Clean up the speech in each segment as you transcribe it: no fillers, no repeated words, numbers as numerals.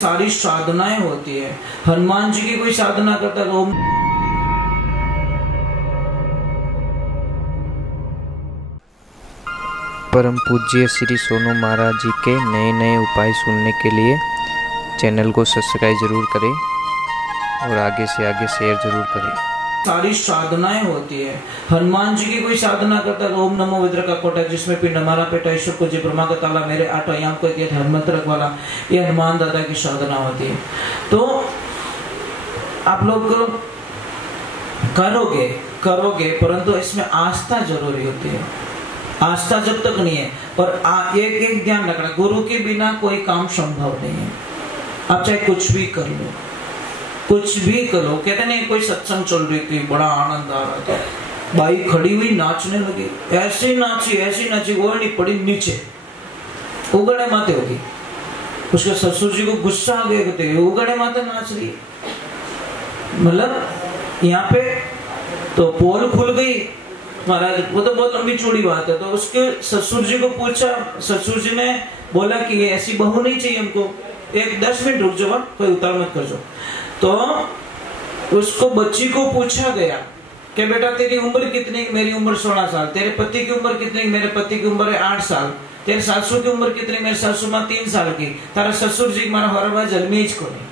सारी साधनाएं होती है। हनुमान जी की कोई साधना करता तो परम पूज्य श्री सोनू महाराज जी के नए नए उपाय सुनने के लिए चैनल को सब्सक्राइब जरूर करें और आगे से आगे शेयर जरूर करें। सारी साधनाएं होती है। हनुमान जी की कोई साधना करता है तो ओम नमो विद्र का कोटा जिसमें पिंड हमारा पेटा ईश्वर को जी ब्रह्मा का ताला मेरे 8 आयाम को दिया हनुमंत रख वाला, ये हनुमान दादा की साधना होती है। तो आप लोग करोगे परंतु इसमें आस्था जरूरी होती है। आस्था जब तक नहीं है, और एक ध्यान रखना, गुरु के बिना कोई काम संभव नहीं है। आप चाहे कुछ भी कर लो, कुछ भी करो। कहते नहीं, कोई सत्संग चल रही थी, बड़ा आनंद आ रहा था, बाई खड़ी हुई नाचने लगी, ऐसी नाची वो नहीं पड़ी नीचे, उगड़े माते होगी। उसके ससुर जी को गुस्सा आ गया, कहते उगड़े माते नाच रही है। मतलब यहाँ पे तो पोल खुल गई महाराज, वो तो बहुत लंबी चौड़ी बात है। तो उसके ससुर जी को पूछा, ससुर जी ने बोला कि ये ऐसी बहू नहीं चाहिए हमको, एक 10 मिनट रुक जाओ, कोई उतार मत कर जाओ। तो उसको बच्ची को पूछा गया कि बेटा तेरी उम्र कितनी? मेरी उम्र 16 साल। तेरे पति की उम्र कितनी? मेरे पति की उम्र है 8 साल। तेरे सासू की उम्र कितनी? मेरे सासू मां 3 साल की। तारा ससुर जी मारा हरवा जन्मीज को नहीं।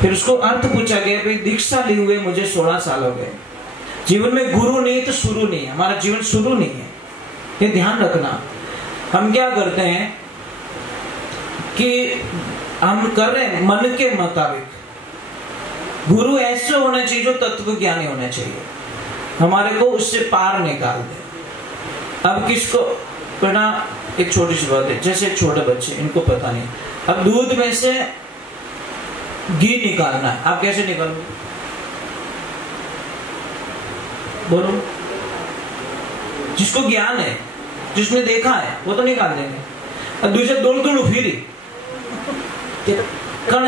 फिर उसको अर्थ पूछा गया, भाई दीक्षा ली हुए मुझे 16 साल हो गए, जीवन में गुरु नहीं तो शुरू नहीं है, हमारा जीवन शुरू नहीं है। ये ध्यान रखना। हम क्या करते हैं कि हम कर रहे हैं मन के मुताबिक। गुरु ऐसे होने चाहिए जो तत्व ज्ञानी होने चाहिए, हमारे को उससे पार निकाल दे। अब किसको बेटा, एक छोटी सी बात है, जैसे छोटे बच्चे, इनको पता नहीं, अब दूध में से घी निकालना है, आप कैसे निकालोगे? बोलो। जिसको ज्ञान है, जिसने देखा है, वो तो निकाल देंगे। अब दूसरे दौड़ फिरी, कण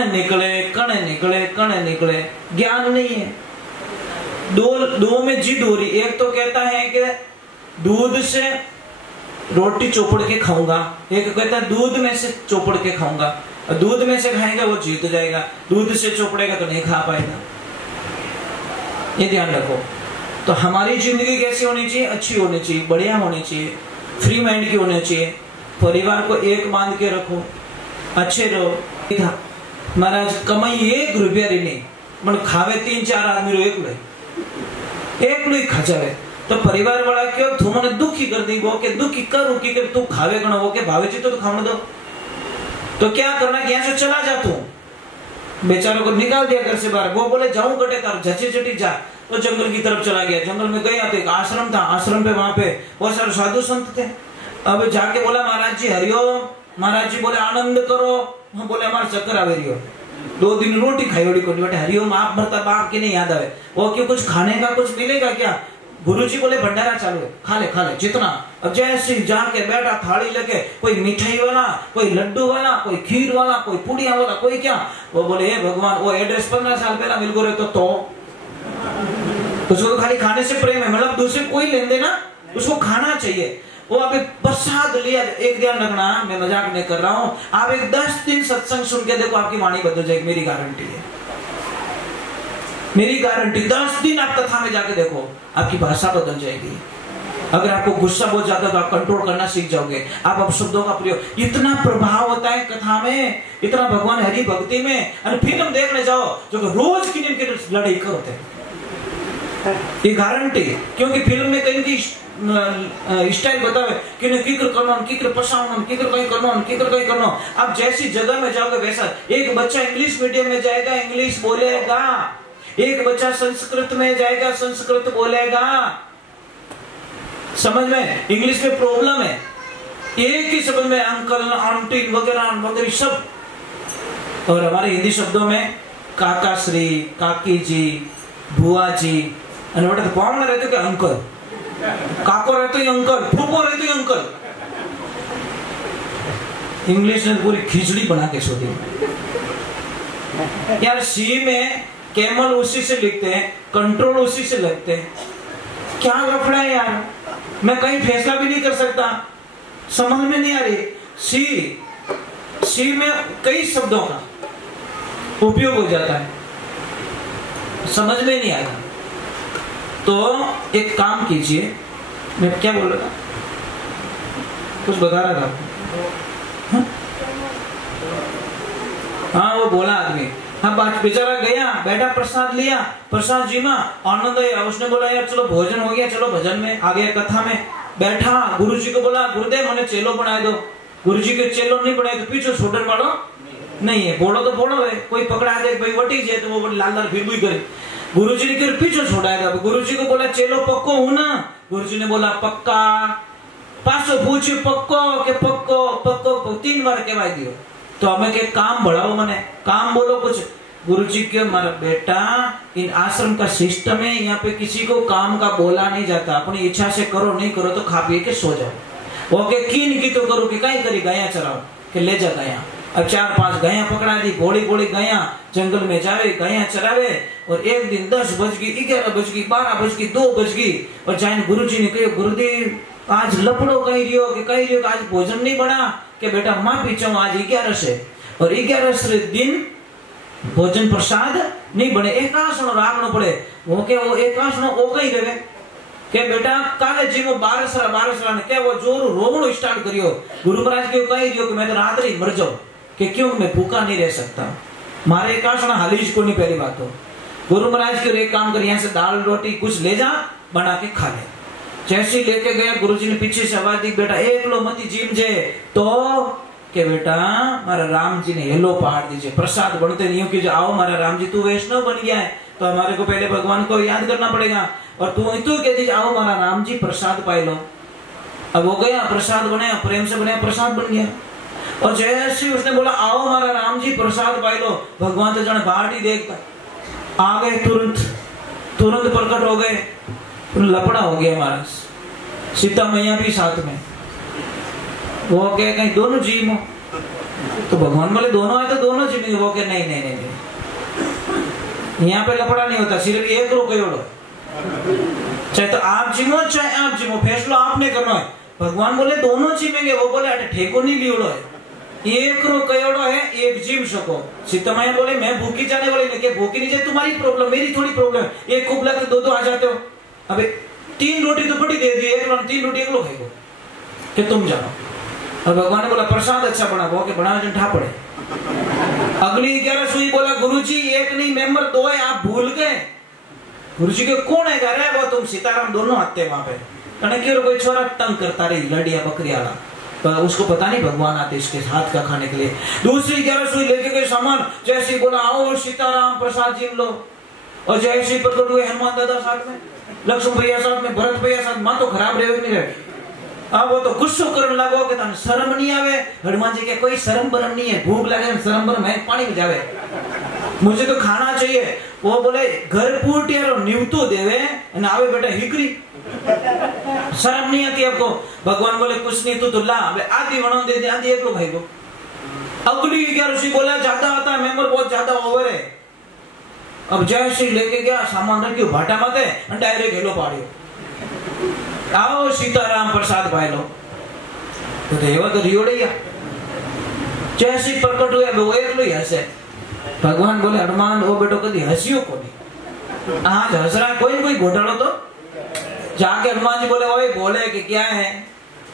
निकले, ज्ञान नहीं है। दो में जिद हो रही। एक तो कहता है कि दूध से रोटी चोपड़ के खाऊंगा, एक कहता है दूध में से चोपड़ के खाऊंगा। और दूध में से खाएगा वो जीत जाएगा, दूध से चोपड़ेगा तो नहीं खा पाएगा। ये ध्यान रखो। तो हमारी जिंदगी कैसी होनी चाहिए? अच्छी होनी चाहिए, बढ़िया होनी चाहिए, फ्री माइंड की होनी चाहिए। परिवार को एक बांध के रखो, अच्छे रहो। महाराज कमाई 1 रुपया नहीं, मन खावे 3-4 आदमी रो एक लो खा जावे, तो परिवार वाला क्यों तू मैंने दुखी कर दी, वो के दुखी करूं कि तू खावे गणो, वो के भावे जी तो खाने दो। तो क्या करना कि यहाँ से चला जा, तू बेचारों को निकाल दिया घर से बाहर। वो बोले जाऊं गटे कर, झची झटी जा। तो जंगल की तरफ चला गया। जंगल में गया तो एक आश्रम था, आश्रम पे वहां पे बहुत सारे साधु संत थे। अब जाके बोला महाराज जी हरिओम। महाराज जी बोले आनंद करो। हम बोले हमारे चक्कर आवे रही हो, 2 दिन रोटी खाई ओडी कोटी बेटे हरिओम आप भरता बाप की नहीं याद आवे। वो क्यों कुछ खाने का कुछ मिलेगा क्या? गुरुजी बोले भंडारा चालू है, खा ले जितना। अब जैसे जाके बैठा, थाली लेके, कोई मिठाई वाला, कोई लड्डू वाला, कोई खीर वाला, कोई पुड़िया वाला, कोई क्या। वो बोले हे भगवान, वो एड्रेस 15 साल पहला मिल गो रहे तो उसको तो खाली खाने से प्रेम है, मतलब दूसरे कोई लेन देना, उसको खाना चाहिए। वो अभी प्रसाद लिया। एक ध्यान रखना, मैं मजाक नहीं कर रहा हूं, आप एक 10 दिन सत्संग सुन के देखो, आपकी वाणी बदल जाएगी, मेरी गारंटी है, मेरी गारंटी। 10 दिन आप कथा में जाके देखो, आपकी भाषा बदल जाएगी। अगर आपको गुस्सा बहुत ज्यादा तो आप कंट्रोल करना सीख जाओगे, आप अपशब्दों का प्रयोग। इतना प्रभाव होता है कथा में, इतना भगवान हरि भक्ति में। और फिल्म देखने जाओ जो रोज की लड़ाई करते हैं, ये गारंटी। क्योंकि फिल्म में कहीं की स्टाइल बतावे कि किकर करना, किकर पसावना, किकर कहीं करना, किकर कहीं करना। अब जैसी जगह में जाओगे वैसा। एक बच्चा इंग्लिश मीडियम में जाएगा, इंग्लिश बोलेगा। एक बच्चा संस्कृत में जाएगा, संस्कृत बोलेगा। समझ में? इंग्लिश में प्रॉब्लम है, एक ही शब्द में अंकल, आंटी वगैरह सब। और हमारे हिंदी शब्दों में काका श्री, काकी जी, बुआ जी, तो कौन रहते कि अंकल, काको रहते ही अंकल, फूफो रहते ही अंकल। इंग्लिश ने पूरी खिचड़ी बना के छोड़ी यार। सी में कैमल उसी से लिखते हैं, कंट्रोल उसी से लगते हैं। क्या लफड़ा है यार, मैं कहीं फैसला भी नहीं कर सकता, समझ में नहीं आ रही। शिव में कई शब्दों का उपयोग हो जाता है, समझ में नहीं आएगा। तो एक काम कीजिए, मैं क्या बोल रहा था, कुछ बता रहा था आपको। हाँ वो बोला आदमी, हाँ बात बेचारा गया, बैठा, प्रसाद लिया, प्रसाद जी में आनंद आया। उसने बोला यार चलो भोजन हो गया, चलो भजन में आ गया, कथा में बैठा। गुरु जी को बोला गुरुदेव मैंने चेलो बना दो। गुरु जी के चेलो नहीं बनाए तो पीछे छोड़ने वालों नहीं है, बोलो तो बोलो है, कोई पकड़ा दे भाई वटी जाए तो वो लाल लाल फिर भी करे। गुरु जी ने पीछे छोड़ाएगा। गुरु जी को बोला चेलो पक्को हूं ना? गुरु जी ने बोला पक्का। पासो पूछ्યું पक्को के पक्को पक्को 3 बार कहवा दियो। तो हमें के काम बढ़ाओ, मने काम बोलो कुछ। गुरु जी के मारा बेटा इन आश्रम का सिस्टम है, यहाँ पे किसी को काम का बोला नहीं जाता, अपनी इच्छा से करो, नहीं करो तो खा पी के सो जाओ। वो के की तो करो कि कहीं करी गाया चराओ के ले जा गाया। अब 4-5 गाया पकड़ा दी, घोड़ी घोड़ी गाया जंगल में जावे, गाया चरावे। और एक दिन 10 बज गई, 11 बज गई, 12 बज गई, 2 बज गई और जाइन गुरु जी ने कहो गुरुदेव आज लपड़ो कही रियो कि आज भोजन नहीं बना के बेटा माफी चाहूं, आज 11 से और 11 दिन भोजन प्रसाद नहीं बने। एक आसनो रागनो पड़े वो के वो एक आसनो ओ कही रहे के बेटा काले जी वो 12 ने क्या वो जोर रोवणो स्टार्ट करियो। गुरु महाराज के कही रियो कि मैं तो रात ही मर जाऊं कि क्यों मैं भूखा नहीं रह सकता, मारे एक आसना हालीज को नहीं। पहली बात तो गुरु महाराज के एक काम कर, यहाँ से दाल रोटी कुछ ले जा बना के खा ले। जैसे लेके गया गुरु जी ने पीछे से आवाज दी बेटा एक लो मती जीम जे तो के बेटा मारा राम जी ने हेलो पहाड़ दीजिए, प्रसाद बनते नहीं कि आओ मारा राम जी तू वैष्णव बन गया है तो हमारे को पहले भगवान को याद करना पड़ेगा और तू कह दीजिए आओ मारा राम जी प्रसाद पाए लो। अब हो गया प्रसाद बनाया, प्रेम से बनाया, प्रसाद बन गया। और जैसे उसने बोला आओ मारा राम जी प्रसाद पाए लो, भगवान तो जाने बाट ही देखता आ गए, तुरंत प्रकट हो गए, लपड़ा हो गया महाराज। सीता मैया भी साथ में, वो कहे कहीं दोनों जीव हो तो भगवान बोले दोनों है तो दोनों जीव। वो कहे नहीं, यहाँ पे लपड़ा नहीं होता, सिर्फ एक रो कयोड़ो, चाहे तो आप जीवो चाहे आप जीवो, फैसला आपने करना है। भगवान बोले दोनों जीवेंगे, वो बोले अरे ठेको नहीं लियोड़ो है, एक रो कयोड़ो है, एक जीव सको। सीता मैया बोले मैं भूखी जाने वाली नहीं, भूखी नहीं जाए तुम्हारी प्रॉब्लम, मेरी थोड़ी प्रॉब्लम। एक कुबला तो 2 आ जाते हो, अबे 3 रोटी तो बड़ी दे दी, 3 रोटी एक लोग खाएगो कि तुम जानो। और भगवान ने बोला प्रसाद अच्छा बना, वो के बना जंठा पड़े। अगली 11 सुई बोला गुरुजी एक नहीं मेंबर 2 है, आप भूल गए। गुरुजी के कौन है घर है? वो तुम सीताराम दोनों आते वहां पे, कहने क्यों कोई छोरा तंग करता रही लड़िया बकरिया वाला, तो उसको पता नहीं भगवान आते इसके हाथ का खाने के लिए। दूसरी 11 सुई लेके गए सामान, जैसे बोला आओ सीताराम प्रसाद जीम लो, और जैसे प्रकट हुए हनुमान दादा साथ में, लक्ष्मण भैया साथ में, भरत भैया साथ, मां तो खराब रहे नहीं रहे। अब वो तो गुस्सो करने लगो कि तने शर्म नहीं आवे। हनुमान जी के कोई शर्म बरम नहीं है, भूख लगे शर्म बरम है, पानी में जावे, मुझे तो खाना चाहिए। वो बोले घर पूटियारो निवतो देवे न आवे बेटा हिकरी, शर्म नहीं आती आपको? भगवान बोले कुछ नहीं, तू तो ला आधी बना दे दे, आधी एक लो भाई को। अगली 11 बोला ज्यादा आता है, मेंबर बहुत ज्यादा ओवर है। अब जैसे लेके गया सामान रख के भाटा माते डायरेक्ट हेलो पाड़ियो, आओ सीताराम प्रसाद पाए लो। तो देवा तो रियोड़िया जैसे प्रकट हुए वो एक लो ही हंसे। भगवान बोले हनुमान वो बेटो कभी हंसियो को नहीं, आज हंस रहा है कोई घोटालो तो जाके हनुमान जी बोले ओए बोले कि क्या है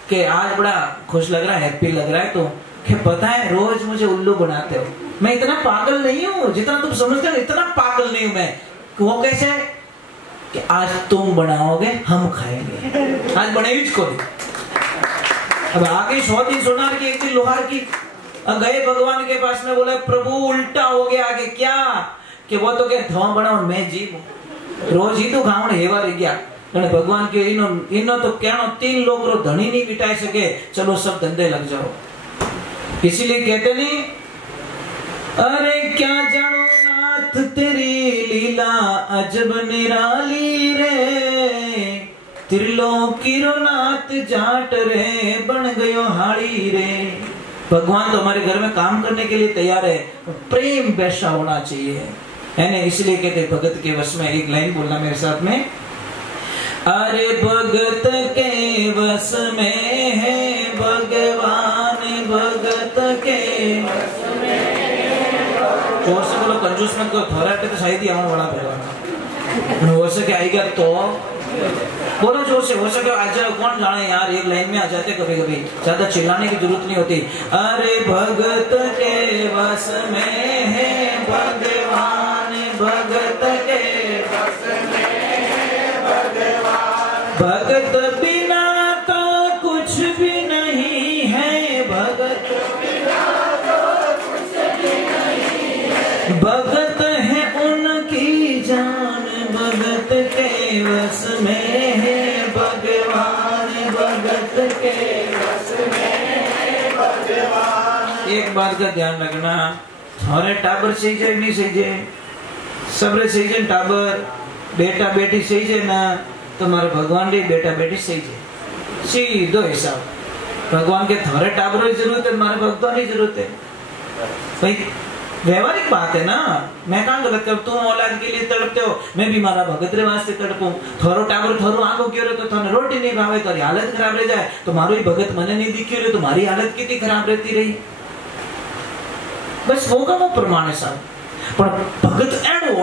कि आज बड़ा खुश लग रहा है, हैप्पी लग रहा है, तो क्या पता है रोज मुझे उल्लू बनाते हो, मैं इतना पागल नहीं हूँ जितना तुम समझते हो, इतना पागल नहीं हूँ मैं। वो कैसे कि आज तुम बनाओगे हम खाएंगे, आज बनेगी इसको। अब आगे 100 दिन सोनार की 1 दिन लोहार की। अब गए भगवान के पास में, बोले प्रभु उल्टा हो गया आगे क्या कि वो तो क्या धुआं बनाओ मैं जीव रोज ही तो खावण हेवा रह गया। भगवान के इनो तो क्या 3 लोग रो धनी नहीं बिठाए सके, चलो सब धंधे लग जाओ। इसीलिए कहते नहीं अरे क्या जानो नाथ तेरी लीला अजब निराली रे, त्रिलोकी रो नाथ जाट रे बन गयो हाड़ी रे। भगवान तो हमारे घर में काम करने के लिए तैयार है, प्रेम वैसा होना चाहिए, है ना। इसलिए कहते भगत के वश में, एक लाइन बोलना मेरे साथ में, अरे भगत के वश में है भगवान, भगत भगत के जोर से बोलो, कंजूस मत करो, थोड़ा तो शायद ही आने वाला है। हो सके आएगा तो बोलो जोर से, हो सके आ जाओ, कौन जाने यार, एक लाइन में आ जाते कभी कभी, ज्यादा चिल्लाने की जरूरत नहीं होती। अरे भगत के वश में है भगवान, भगत के वश में है भगवान, भगत बिना तो कुछ भी नहीं है, भगत बिना तो कुछ भी नहीं है, भगत है उनकी जान, भगत के वश में है भगवान, भगत के वश में है भगवान। एक बात का ध्यान रखना, हमारे टाबर सही जाए नहीं सही जाए, सबरे सही जाए, टाबर बेटा बेटी सही जाए ना, तुम्हारे भगवान री बेटा बेटी सही जाए, सीधो हिसाब। भगवान के थारे टाबरों की जरूरत है, तुम्हारे भक्तों की जरूरत है भाई, व्यवहारिक बात है ना। मैं कहाँ गलत कर, तुम औलाद के लिए तड़पते हो, मैं भी मारा भगत रे वास्ते तड़पूं। थोरो टाबर थोरो आंखों क्यों रे, तो थाने रोटी नहीं खावे, तारी हालत खराब रह जाए, तो मारो ही भगत मने नहीं दिखी रे, तुम्हारी हालत कितनी खराब रहती रही। बस होगा वो प्रमाण है साहब, पर भगत एड़ो